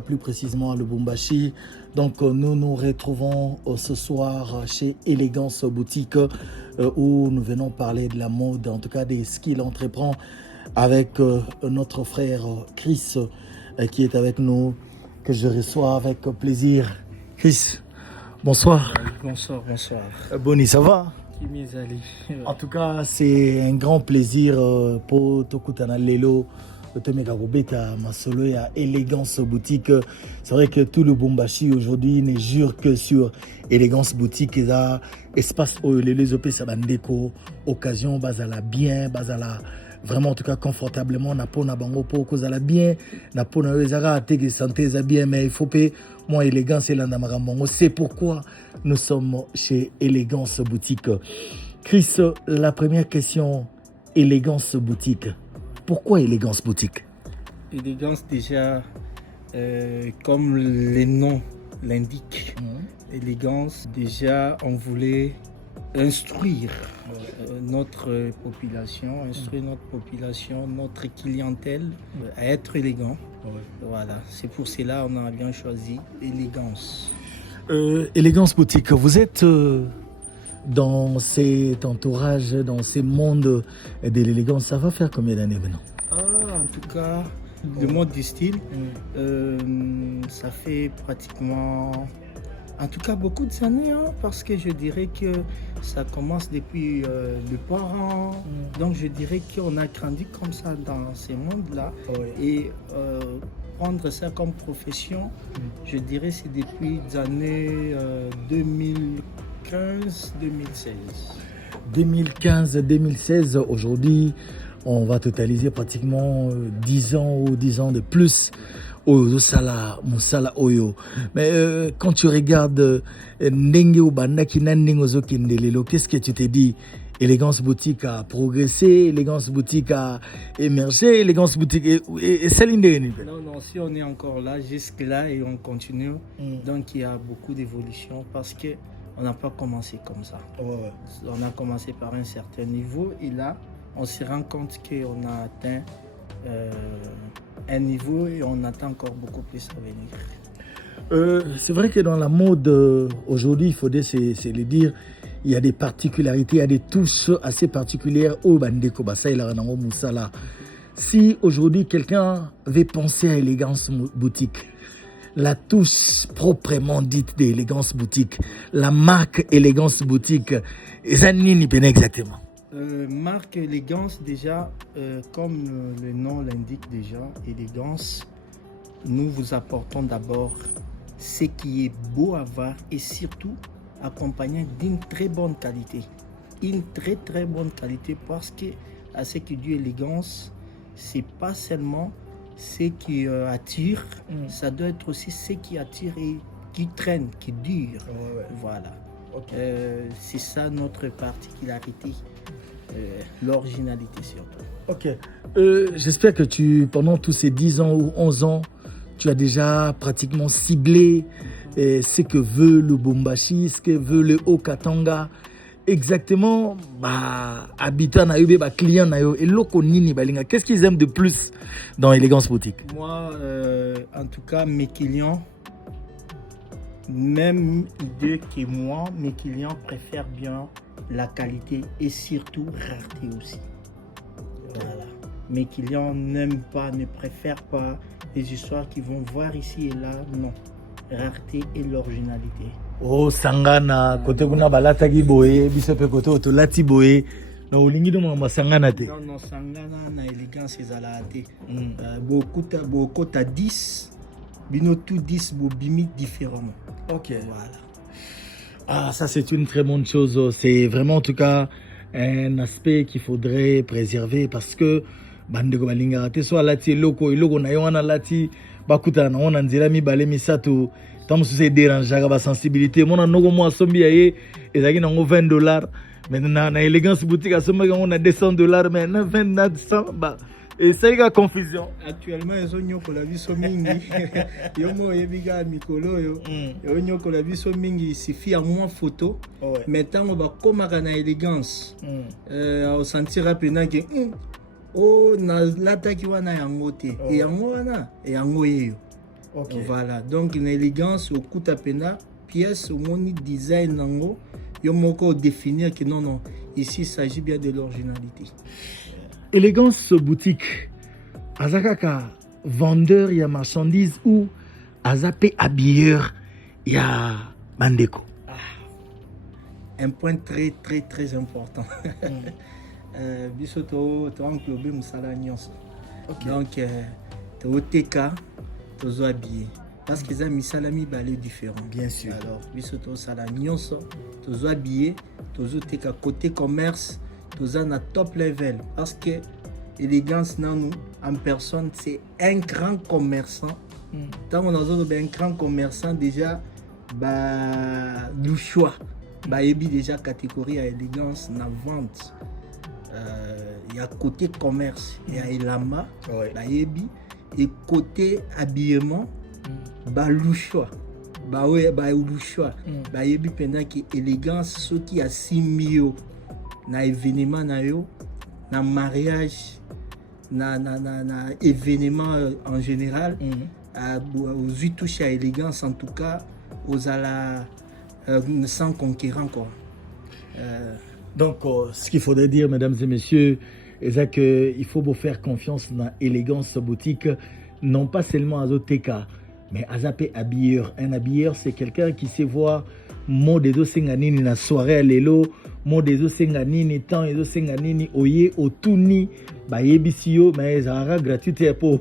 Plus précisément à Lubumbashi. Donc nous nous retrouvons ce soir chez Élégance Boutique où nous venons parler de la mode, en tout cas des skills entreprend avec notre frère Chris qui est avec nous, que je reçois avec plaisir. Chris, bonsoir. Bonsoir. Boni, ça va? En tout cas, c'est un grand plaisir pour Tokutana Lelo. Ma solo à Élégance Boutique. C'est vrai que tout le Lubumbashi aujourd'hui ne jure que sur Élégance Boutique. Et là, espace où les OP ça va déco, occasion, basala bien, basala vraiment en tout cas confortablement. N'a pas na bango pour cause la bien, n'a pas na ezara tege santé za bien, mais il faut pas moi élégance et l'andamarambango. C'est pourquoi nous sommes chez Élégance Boutique. Chris, la première question, Élégance Boutique. Pourquoi Élégance Boutique? Élégance déjà, comme les noms l'indiquent, Élégance déjà on voulait instruire notre population, notre clientèle à être élégant. Voilà, c'est pour cela qu'on a bien choisi Élégance. Élégance Boutique, vous êtes dans cet entourage, dans ces mondes de l'élégance, ça va faire combien d'années maintenant? En tout cas, le monde du style, ça fait pratiquement, en tout cas beaucoup d'années, parce que je dirais que ça commence depuis les parents. Donc je dirais qu'on a grandi comme ça dans ces mondes-là. Et prendre ça comme profession, je dirais c'est depuis les années 2015-2016, aujourd'hui, on va totaliser pratiquement 10 ans ou 10 ans de plus au Sala Oyo. Mais quand tu regardes Ndenge ou Bandaki Nandingozo Kindelelo, qu'est-ce que tu te dis? Élégance Boutique a progressé, Élégance Boutique a émergé, Élégance Boutique et Céline Deni. Non, si on est encore là, jusque-là et on continue, donc il y a beaucoup d'évolution parce que on n'a pas commencé comme ça. On a commencé par un certain niveau et là, on se rend compte qu'on a atteint un niveau et on attend encore beaucoup plus à venir. C'est vrai que dans la mode aujourd'hui, il faut c'est le dire, il y a des particularités, il y a des touches assez particulières au Bandeko Basai Laranango Moussala. Si aujourd'hui quelqu'un veut penser à Élégance Boutique, la touche proprement dite d'Élégance Boutique, la marque Élégance Boutique, ça n'y pas exactement. Marque Élégance déjà, comme le nom l'indique déjà, Élégance, nous vous apportons d'abord ce qui est beau à voir et surtout accompagné d'une très bonne qualité. Une très très bonne qualité parce que à ce qui dit élégance, c'est pas seulement ce qui attire, ça doit être aussi ce qui attire et qui traîne, qui dure. Voilà. C'est ça notre particularité, l'originalité surtout. Ok. J'espère que pendant tous ces 10 ans ou 11 ans, tu as déjà pratiquement ciblé ce que veut le Lubumbashi, ce que veut le Haut-Katanga. Exactement, habitant naïbe, client naïbe, et loko nini balinga. Qu'est-ce qu'ils aiment de plus dans Élégance Boutique? Moi, en tout cas, mes clients, même idée que moi, mes clients préfèrent bien la qualité et surtout rareté aussi. Voilà. Mes clients n'aiment pas, ne préfèrent pas les histoires qu'ils vont voir ici et là, non. Rareté et l'originalité. Oh, Sangana, côté kuna balata ki boye, bisope côté otolati boye. Na olingi do mama Sangana te. Non, Sangana na élégance ezala te. Beaucoup ta 10, bino tout 10 bobimi différemment. Ok. Voilà. Ça c'est une très bonne chose. C'est vraiment en tout cas un aspect qu'il faudrait préserver parce que bandeko balinga te soit lati loko na yona lati bakuta na ona nzela mibale misato tant c'est dérangeant ba sensibilité mon nogo mo asombi yaye ezaki nango $20 maintenant na Élégance Boutique asomba on a $200 mais na 20 na 100 et ça y a confusion actuellement ils ont nyokola biso mingi yomo yebiga mikolo yo yo nyokola biso mingi il suffit à moins photo maintenant on va comme na Élégance au sentir pena que oh na lataki wana yango te e yango wana e yango yeyo Ok. Voilà, donc une élégance au coup pena pièce au moni design nango yo moko définir que non ici il s'agit bien de l'originalité. Élégance boutique azakaka vendeur ya marchandise ou azape habilleur ya bandeko. Un point très très très important. Biso to englober musala nyonso. Donc to teka tozo habillé parce que ça misala mi balé différent. Bien sûr. Alors biso to sala nyonso tozo habillé tozo teka côté commerce toza na top level parce que élégance nanu en personne c'est un grand commerçant. Tant on a un grand commerçant déjà le choix yebi déjà catégorie à élégance na vente. Il y a côté commerce, il y a Elama, yebi et côté habillement le choix. Le choix. Yebi pendant que élégance ce qui a 6 mio na événement na yo na mariage na événement en général aux touches à élégance en tout cas aux ala sans conquérant quoi. Donc ce qu'il faudrait dire mesdames et messieurs c'est qu'il faut vous faire confiance dans élégance boutique non pas seulement à Zoteka mais à Zapé habilleur. Un habilleur c'est quelqu'un qui sait voir mot des deux senganini na soirée à l'élo mot des deux senganini temps et deux senganini oye otuni yebisio mais ezalaka gratuité pour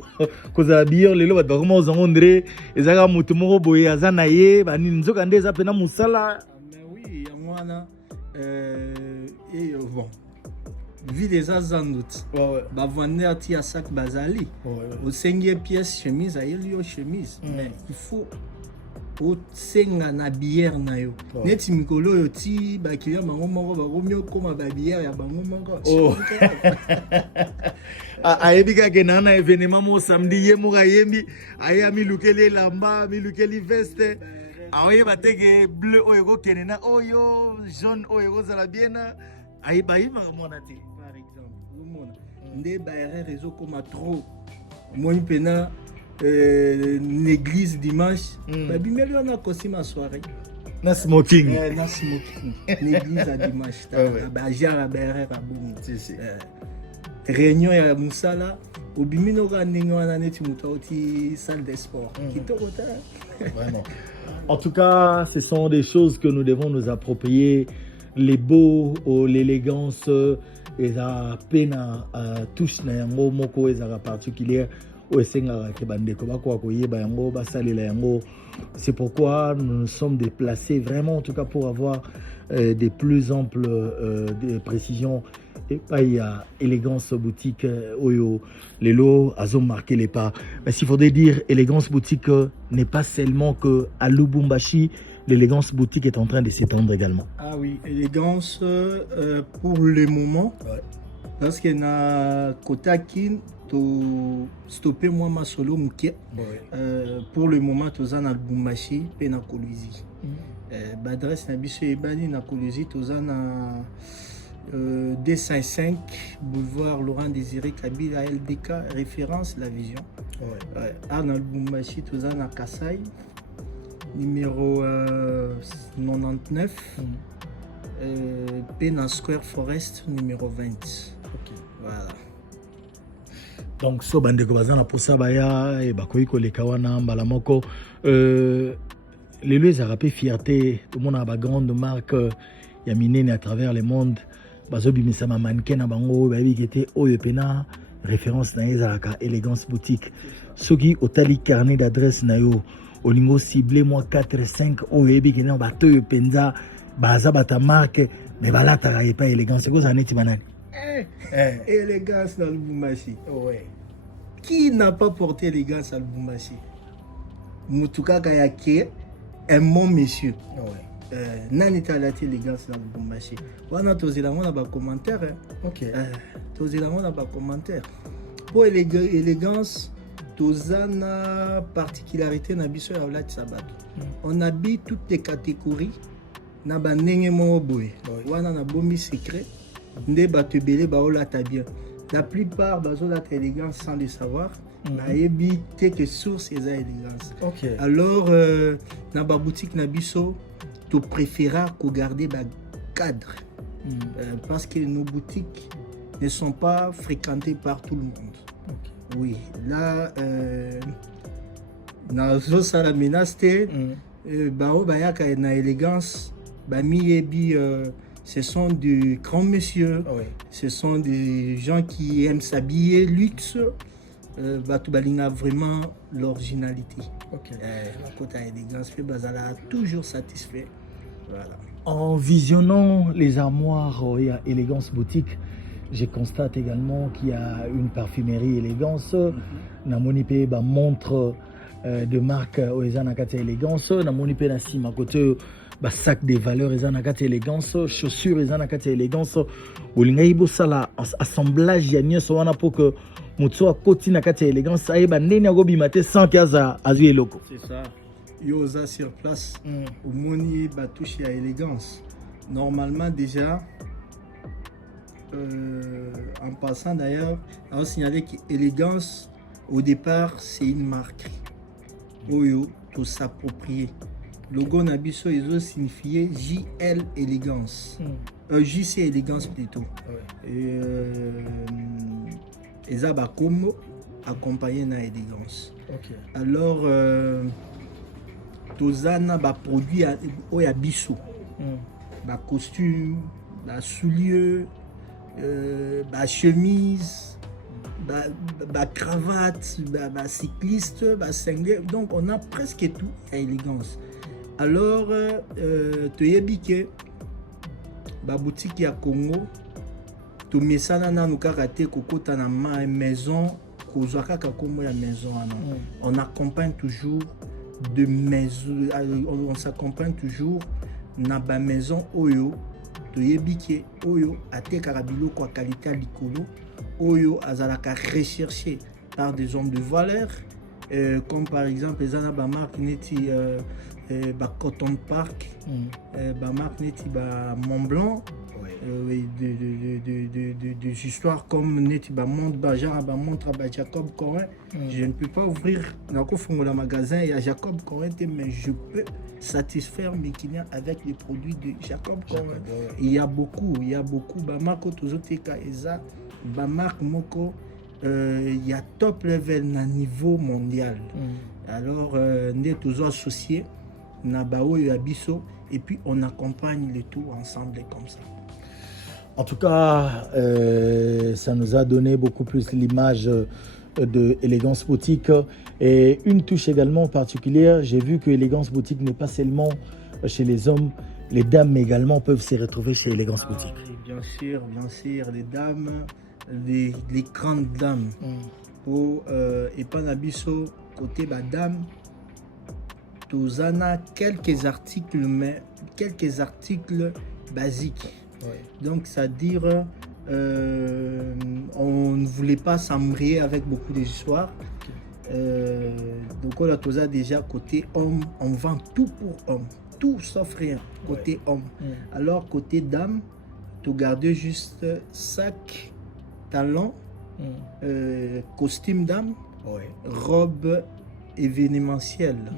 kozala habilleur lelo bato bakoma ozango ndre ezalaka moto moko boye aza na ye banini nzoka nde eza pena mosala. Mais oui yango wana et bon vu des azandout bavandeur ti ya sac bazali osengi pièce chemise ayeli yo chemise mais il faut osenga na bière na yo neti mikolo oyo ti bakiliya bango moko bakomi okoma babière ya bango moko ayebi kaka na événement mo samedi ye moko ayembi aye amilukeli elamba amilukeli veste aoyeba teke bleu oyo ekokende na oyo jaune oyo ekozala bien na ayebaka mona te par exemple omona nde baerreur ezokoma trop omoni mpena l'église dimanche babimeli wana kosima soirée na smoking l'église à dimanche bajara baerreur abongi réunion ya musala obimi noka ndenge wana neti moto auti salle de sport kitoko ta vraiment. En tout cas, ce sont des choses que nous devons nous approprier. Les beaux, l'élégance, et la peine à touche na yango moko ezaka particulière au esenga ke bandeko bakwa koyeba yango basalela yango. C'est pourquoi nous nous sommes déplacés vraiment en tout cas pour avoir des plus amples des précisions. Et pas il y a élégance boutique oyo lelo azo marqué les pas. Mais s'il faudrait dire élégance boutique n'est pas seulement que à Lubumbashi, l'élégance boutique est en train de s'étendre également. Ah oui, élégance pour le moment parce que na Kotakin to stopper moi ma solo muke pour le moment toza na Lubumbashi pe na Kolwezi. Adresse na biso ebani na Kolwezi toza na 205 boulevard Laurent Désiré Kabila LDK référence la vision. Dans Lubumbashi toza na Kasai numéro 99 Pena Square Forest numéro 20. Voilà. Donc so bandeko bazana posa baya e bakoyi koleka wana mbala moko lelo ezaka pe fierté tout le monde a ba grande marque ya minene à travers le monde bazobimisa ma mannequin na bango bayebi kete oyo pena référence na ezalaka élégance boutique soki otali carnet d'adresse na yo olingo ciblé moi 4 5 oyo yebi kene bato yo penza baza bata marque mais balataka ye pas élégance ko ça neti banani élégance dans Lubumbashi. Qui n'a pas porté élégance à Lubumbashi? Mutuka Kayake, un bon monsieur. Nani talati élégance dans Lubumbashi. Wana tozilango na ba commentaire. Tozilango na ba commentaire. Pour élégance, tozana particularité na biso ya Olati Sabato. On habille toutes les catégories na ba ndenge mo boye. Wana na bomi secret. Nde bato ebele baolata bien. La plupart bazolata élégance sans le savoir nayebi te que source eza élégance. Ok. Alors na ba boutique na biso tu préféras ko garder ba cadre parce que nos boutiques ne sont pas fréquentées par tout le monde. Ok. Oui, là na zo la menace te bao bayaka na élégance ba miyebi ce sont des grands messieurs, Oui. ce sont des gens qui aiment s'habiller luxe. Batu balinga vraiment l'originalité. Ok. La côte à élégance, fait bazala toujours satisfait. Voilà. En visionnant les armoires à Élégance Boutique, je constate également qu'il y a une parfumerie Élégance. Namoni pe ba montre de marque Oezanakate Élégance. Namoni pe na sima côté ba sac de valeur Oezanakate Élégance, chaussures Oezanakate Élégance. Olinga ibo sala assemblage ya nyonso wana pour que moto a koti na kati Élégance ayeba ndeni akobimate sans kaza azwi eloko. C'est ça. Yosa sur place, au moni batouche à élégance. Normalement déjà, en passant d'ailleurs, on signalé qu'élégance au départ c'est une marque. Oyo, tout s'approprier. Logo Nabiso ils ont signifié JL élégance. JC élégance plutôt. Ezaba Como accompagné na élégance. Okay. Alors tozana ba produit oya biso. Ba costume, ba souliers, ba chemise, ba cravate, ba cycliste, ba cinglé. Donc on a presque tout à élégance. Alors toyebi ke ba boutique ya Congo to mesana na nukaka te kokota na maison kozwaka kakombo ya maison ana. On accompagne toujours de maison, on s'accompagne toujours na ba maison oyo toyebi ke oyo atekaka biloko ya qualité ya likolo oyo azalaka recherché par des hommes de valeur comme par exemple ezana ba marque neti ba Cotton Park, ba marque neti ba Mont Blanc. Des histoires comme Neti ba montre ba genre ba montre ba Jacob Corin. Je ne peux pas ouvrir le magasin et à Jacob Corin mais je peux satisfaire mes clients avec les produits de Jacob Corin. Il y a beaucoup ba marque tozoteka eza ba marque moko il y a top level na niveau mondial. Alors ndé tozo associé na ba oyo ya biso et puis on accompagne le tout ensemble comme ça. En tout cas, ça nous a donné beaucoup plus l'image de Élégance Boutique et une touche également particulière. J'ai vu que Élégance Boutique n'est pas seulement chez les hommes, les dames également peuvent se retrouver chez Élégance Boutique. Bien sûr, les dames, les grandes dames. Et pas n'abisso côté dame, tozana quelques articles basiques. Donc, c'est-à-dire, on ne voulait pas s'embrouiller avec beaucoup d'histoires. Donc, on a déjà côté homme, on vend tout pour homme, tout sauf rien, côté homme. Alors, côté dame, tu gardes juste sac, talons, costume dame, robe événementielle.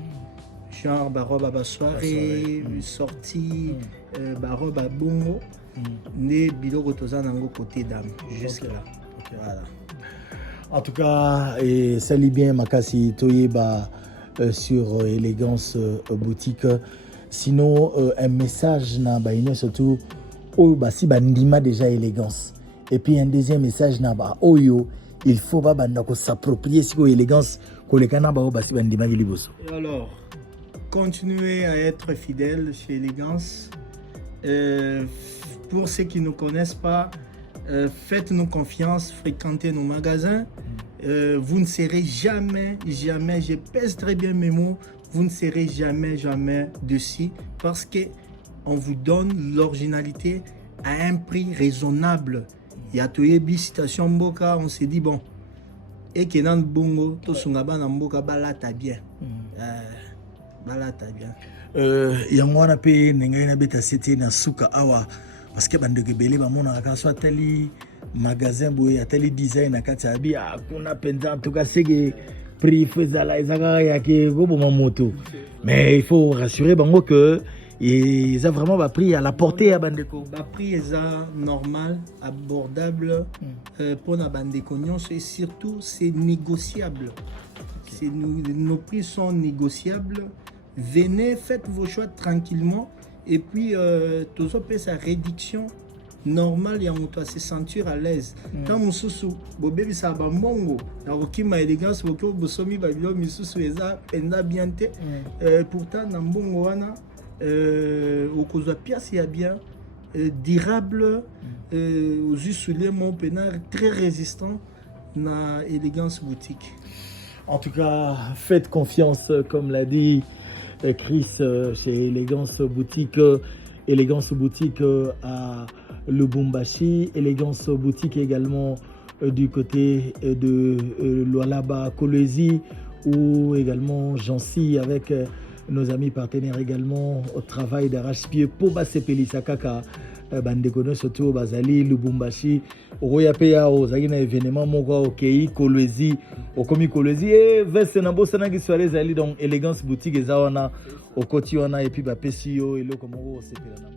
Genre, robe à soirée, sortie, robe à bongo. Ne biloko tozana ngo côté dame jusque là. Voilà. En tout cas, et salut bien Makasi Toyeba sur Élégance Boutique. Sinon, un message na baïne surtout oyo basi bandima déjà Élégance. Et puis un deuxième message na ba oyo il faut ba banda ko s'approprier si Élégance ko le kana ba basi bandima liboso. Alors, continuez à être fidèle chez Élégance. Pour ceux qui ne connaissent pas, faites-nous confiance, fréquentez nos magasins. Vous ne serez jamais, je pèse très bien mes mots, vous ne serez jamais dessus parce qu'on vous donne l'originalité à un prix raisonnable. Il y a Toyebi citation Mboka, on s'est dit bon, et Kenan Bongo, to sungaba na Mboka balata bien. Balata bien. Yango wana pe nengai na beta cité na suka awa parce que bande gebele ba mona ka so tali magasin boye ateli design na kati ya bi kuna penza en tout cas c'est que prix faisala ezaka ya ke goboma moto mais il faut rassurer bango que ils ont vraiment pris à la portée à bandeko prix est normal abordable pour la bandeko et surtout c'est négociable. Okay. Nos prix sont négociables. Venez, faites vos choix tranquillement et puis tout ça peut sa réduction normal et on doit se sentir à l'aise. Quand mon sous bobé ça va mongo, la ma élégance boko bosomi babilo mi sous eza penda bien te. Pourtant na mbongo wana au cause pièce il y a bien durable aux yeux soulés mon pénard très résistant na élégance boutique. En tout cas, faites confiance comme l'a dit Chris chez Élégance Boutique. Élégance Boutique à Lubumbashi, Élégance Boutique également du côté de Lualaba, Kolwezi, ou également Jancy avec nos amis partenaires également au travail d'arrache-pied pour Basepelisa Kaka. Bandekono surtout Bazali, Lubumbashi, Royapea, Ozagi na événement moko okei Kolwezi, okomi Kolwezi et veste na bosana ki soirée zali donc Élégance Boutique ezawana okoti wana et puis ba pesio et le komo sepela na